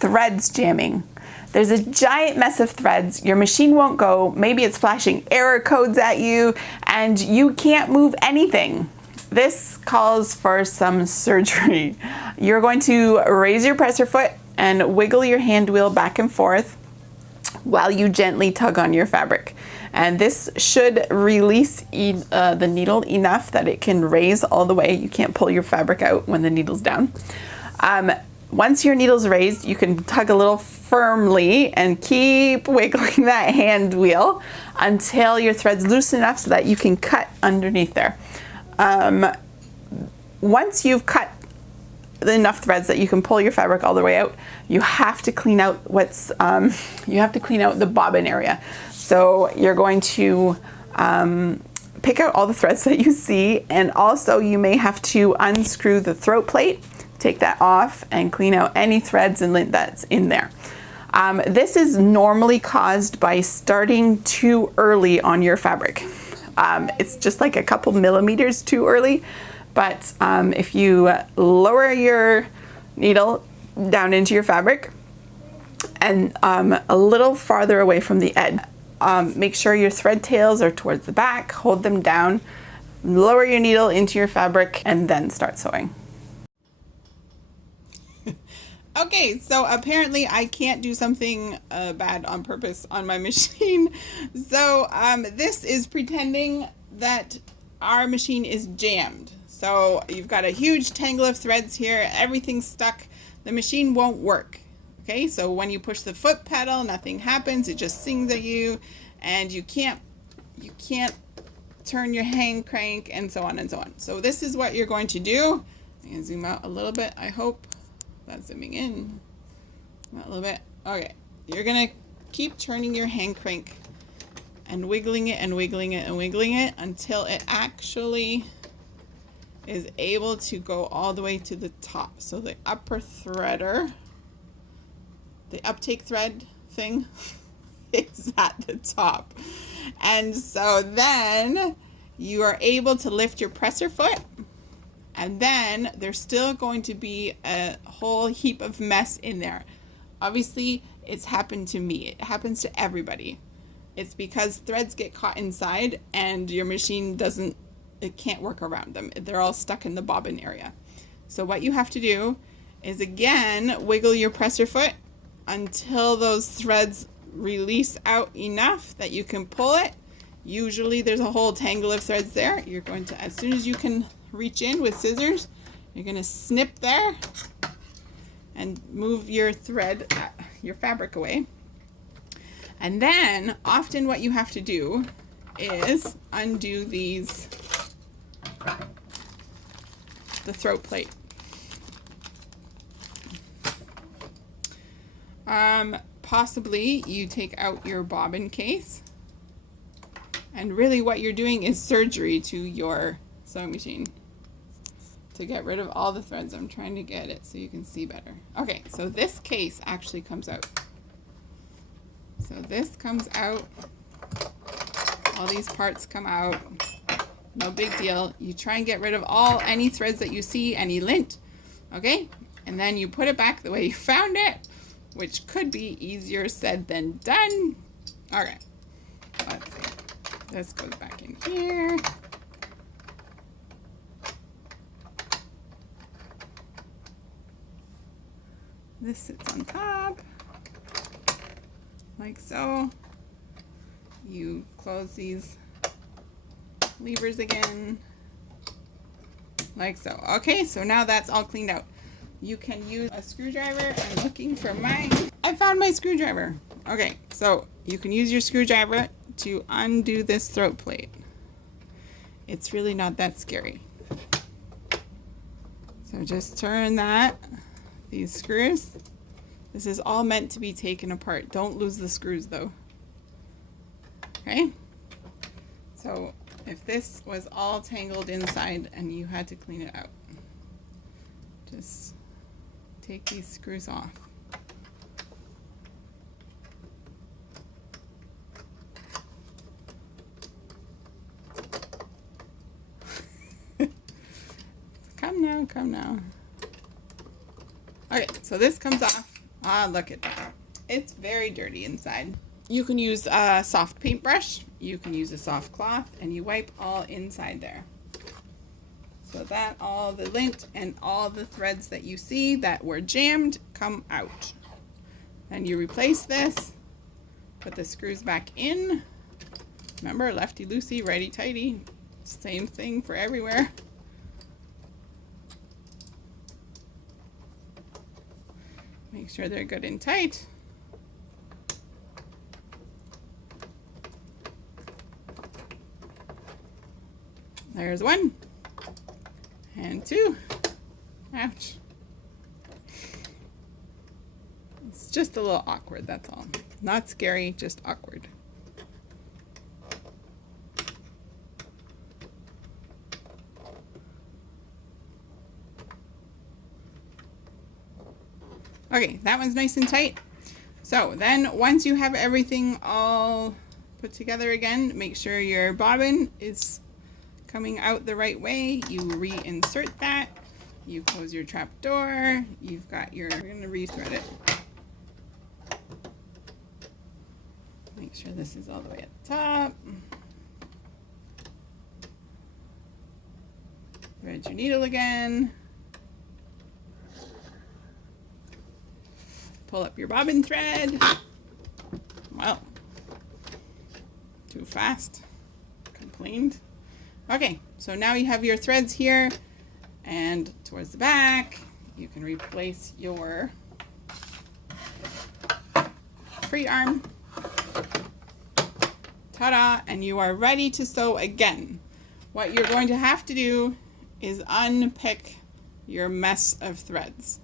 threads jamming. There's a giant mess of threads, your machine won't go, maybe it's flashing error codes at you, and you can't move anything. This calls for some surgery. You're going to raise your presser foot and wiggle your hand wheel back and forth while you gently tug on your fabric. And this should release the needle enough that it can raise all the way. You can't pull your fabric out when the needle's down. Once your needle's raised, you can tug a little firmly and keep wiggling that hand wheel until your thread's loose enough so that you can cut underneath there. Once you've cut enough threads that you can pull your fabric all the way out, you have to clean out the bobbin area. So you're going to pick out all the threads that you see, and also you may have to unscrew the throat plate, take that off, and clean out any threads and lint that's in there. This is normally caused by starting too early on your fabric. It's just like a couple millimeters too early, but if you lower your needle down into your fabric and a little farther away from the edge, make sure your thread tails are towards the back, hold them down, lower your needle into your fabric, and then start sewing. Okay, so apparently I can't do something bad on purpose on my machine. So this is pretending that our machine is jammed. So you've got a huge tangle of threads here, everything's stuck, the machine won't work. Okay, so when you push the foot pedal, nothing happens, it just sings at you, and you can't turn your hand crank, and so on and so on. So this is what you're going to do. I'm gonna zoom out a little bit, I hope. That's zooming in a little bit. Okay, you're gonna keep turning your hand crank and wiggling it and wiggling it and wiggling it until it actually is able to go all the way to the top. So the upper threader, the uptake thread thing is at the top. And so then you are able to lift your presser foot, and then there's still going to be a whole heap of mess in there. Obviously, it's happened to me. It happens to everybody. It's because threads get caught inside and your machine it can't work around them. They're all stuck in the bobbin area. So what you have to do is, again, wiggle your presser foot until those threads release out enough that you can pull it. Usually there's a whole tangle of threads there. You're going to, as soon as you can reach in with scissors, you're going to snip there and move your thread, your fabric away. And then often what you have to do is undo the throat plate. Possibly you take out your bobbin case, and really what you're doing is surgery to your sewing machine to get rid of all the threads. I'm trying to get it so you can see better. Okay, so this case actually comes out. So this comes out, all these parts come out, no big deal. You try and get rid of any threads that you see, any lint, okay? And then you put it back the way you found it, which could be easier said than done. Okay, let's see. This goes back in here. This sits on top, like so. You close these levers again, like so. Okay, so now that's all cleaned out. You can use a screwdriver. I'm looking for mine. I found my screwdriver. Okay, so you can use your screwdriver to undo this throat plate. It's really not that scary. So just turn these screws. This is all meant to be taken apart. Don't lose the screws though. Okay? So if this was all tangled inside and you had to clean it out, just take these screws off. Come now. Okay, so this comes off Ah, look at that. It's very dirty inside. You can use a soft paintbrush, you can use a soft cloth, and you wipe all inside there. So that all the lint and all the threads that you see that were jammed come out. And you replace this, put the screws back in. Remember, lefty loosey, righty tighty. Same thing for everywhere. Make sure they're good and tight. There's one. And two. Ouch. It's just a little awkward, that's all. Not scary, just awkward. Okay, that one's nice and tight. So then once you have everything all put together again, make sure your bobbin is coming out the right way. You reinsert that. You close your trap door. You've got your, we're going to rethread it. Make sure this is all the way at the top. Thread your needle again. Pull up your bobbin thread. Well, too fast. Complained. Okay, so now you have your threads here, and towards the back, you can replace your free arm. Ta-da! And you are ready to sew again. What you're going to have to do is unpick your mess of threads.